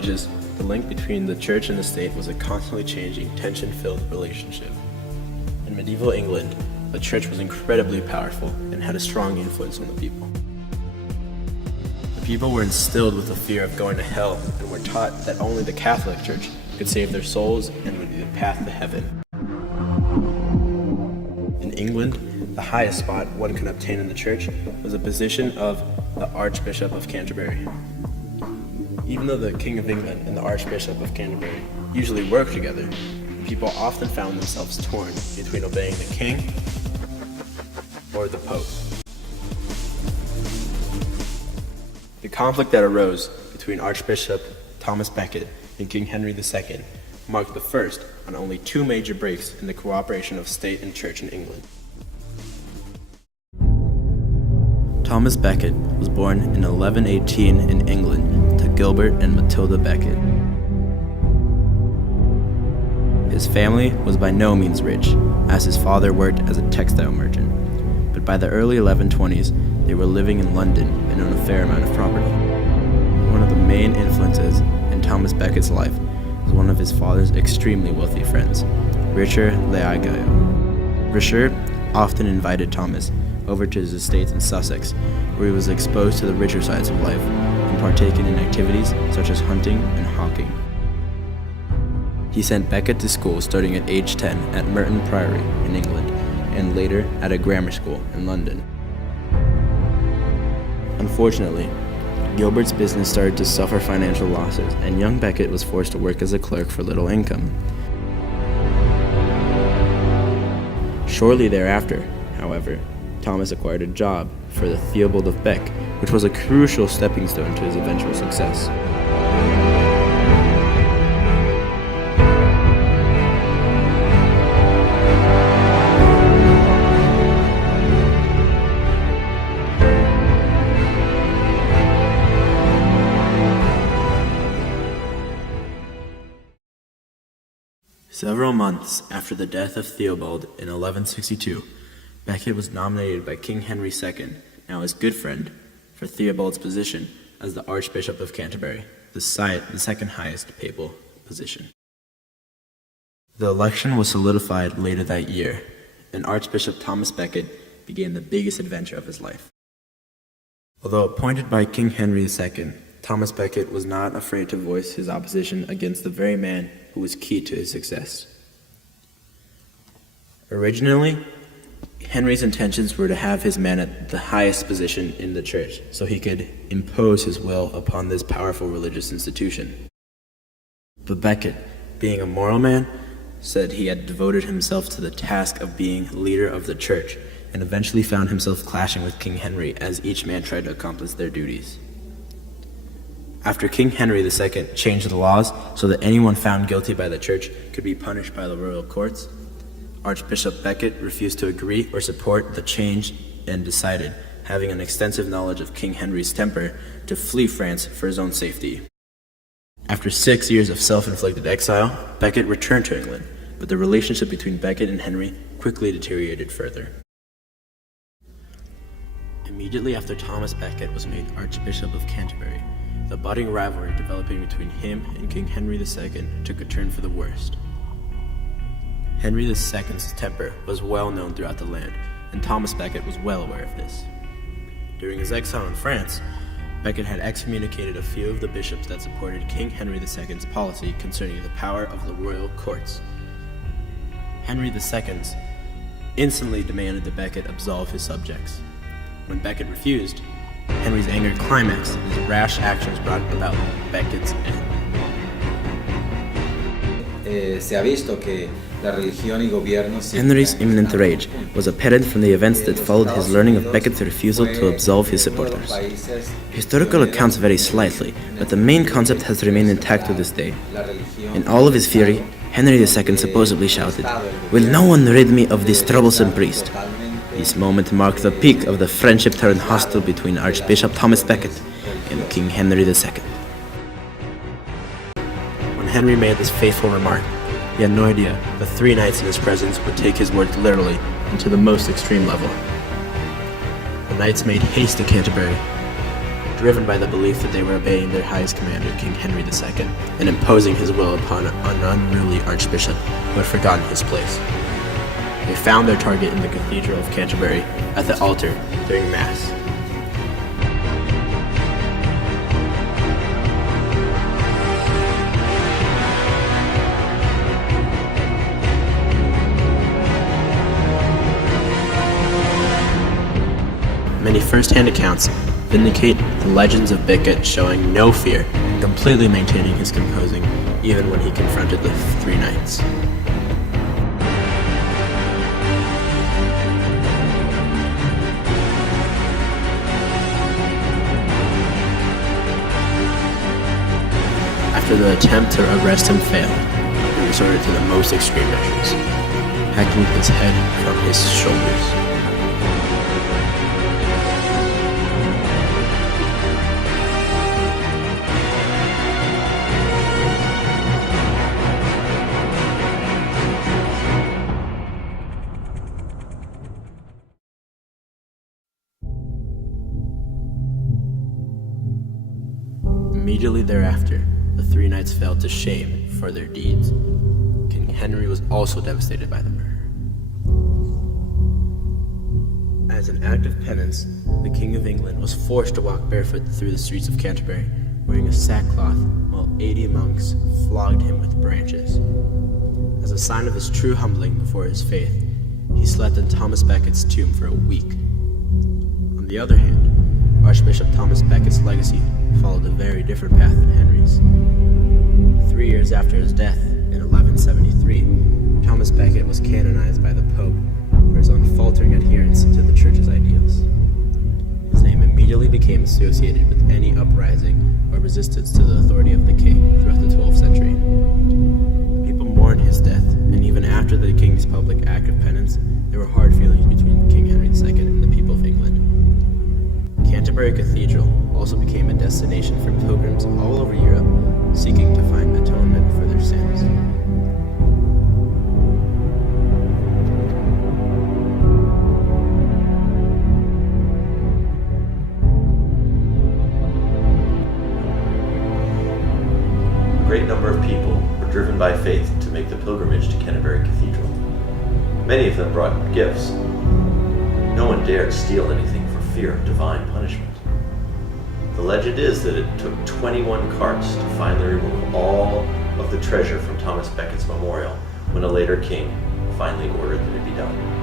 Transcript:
Ages, the link between the church and the state was a constantly changing, tension-filled relationship. In medieval England, the church was incredibly powerful and had a strong influence on the people. The people were instilled with the fear of going to hell and were taught that only the Catholic Church could save their souls and would be the path to heaven. In England, the highest spot one could obtain in the church was the position of the Archbishop of Canterbury. Even though the King of England and the Archbishop of Canterbury usually worked together, people often found themselves torn between obeying the king or the Pope. The conflict that arose between Archbishop Thomas Becket and King Henry II marked the first on only two major breaks in the cooperation of state and church in England. Thomas Becket was born in 1118 in England to Gilbert and Matilda Becket. His family was by no means rich, as his father worked as a textile merchant, but by the early 1120s, they were living in London and owned a fair amount of property. One of the main influences in Thomas Becket's life was one of his father's extremely wealthy friends, Richard Leagayo. Richard often invited Thomas over to his estates in Sussex, where he was exposed to the richer sides of life and partaken in activities such as hunting and hawking. He sent Becket to school starting at age 10 at Merton Priory in England, and later at a grammar school in London. Unfortunately, Gilbert's business started to suffer financial losses, and young Becket was forced to work as a clerk for little income. Shortly thereafter, however, Thomas acquired a job for the Theobald of Bec, which was a crucial stepping stone to his eventual success. Several months after the death of Theobald in 1162, Becket was nominated by King Henry II, now his good friend, for Theobald's position as the Archbishop of Canterbury, the second highest papal position. The election was solidified later that year, and Archbishop Thomas Becket began the biggest adventure of his life. Although appointed by King Henry II, Thomas Becket was not afraid to voice his opposition against the very man who was key to his success. Originally, Henry's intentions were to have his man at the highest position in the church, so he could impose his will upon this powerful religious institution. But Becket, being a moral man, said he had devoted himself to the task of being leader of the church, and eventually found himself clashing with King Henry as each man tried to accomplish their duties. After King Henry II changed the laws so that anyone found guilty by the church could be punished by the royal courts, Archbishop Becket refused to agree or support the change and decided, having an extensive knowledge of King Henry's temper, to flee France for his own safety. After 6 years of self-inflicted exile, Becket returned to England, but the relationship between Becket and Henry quickly deteriorated further. Immediately after Thomas Becket was made Archbishop of Canterbury, the budding rivalry developing between him and King Henry II took a turn for the worst. Henry II's temper was well known throughout the land, and Thomas Becket was well aware of this. During his exile in France, Becket had excommunicated a few of the bishops that supported King Henry II's policy concerning the power of the royal courts. Henry II instantly demanded that Becket absolve his subjects. When Becket refused, Henry's anger climaxed, and his rash actions brought about Becket's end. Henry's imminent rage was apparent from the events that followed his learning of Becket's refusal to absolve his supporters. Historical accounts vary slightly, but the main concept has remained intact to this day. In all of his fury, Henry II supposedly shouted, "Will no one rid me of this troublesome priest?" This moment marked the peak of the friendship turned hostile between Archbishop Thomas Becket and King Henry II. When Henry made this faithful remark, he had no idea the three knights in his presence would take his words literally and to the most extreme level. The knights made haste to Canterbury, driven by the belief that they were obeying their highest commander, King Henry II, and imposing his will upon an unruly archbishop who had forgotten his place. They found their target in the Cathedral of Canterbury at the altar during Mass. Many first-hand accounts vindicate the legends of Becket showing no fear and completely maintaining his composing even when he confronted the three knights. After the attempt to arrest him failed, he resorted to the most extreme measures, hacking his head from his shoulders. Immediately thereafter, the three knights fell to shame for their deeds. King Henry was also devastated by the murder. As an act of penance, the King of England was forced to walk barefoot through the streets of Canterbury, wearing a sackcloth, while 80 monks flogged him with branches. As a sign of his true humbling before his faith, he slept in Thomas Becket's tomb for a week. On the other hand, Archbishop Thomas Becket's legacy followed a very different path than Henry's. 3 years after his death, in 1173, Thomas Becket was canonized by the Pope for his unfaltering adherence to the Church's ideals. His name immediately became associated with any uprising or resistance to the authority of the king throughout the 12th century. People mourned his death, and even after the king's public act of penance, there were hard feelings between King Henry II and the people of England. Canterbury Cathedral also became a destination for pilgrims all over Europe seeking to find atonement for their sins. A great number of people were driven by faith to make the pilgrimage to Canterbury Cathedral. Many of them brought gifts. No one dared steal anything for fear of divine punishment. The legend is that it took 21 carts to finally remove all of the treasure from Thomas Becket's memorial when a later king finally ordered that it be done.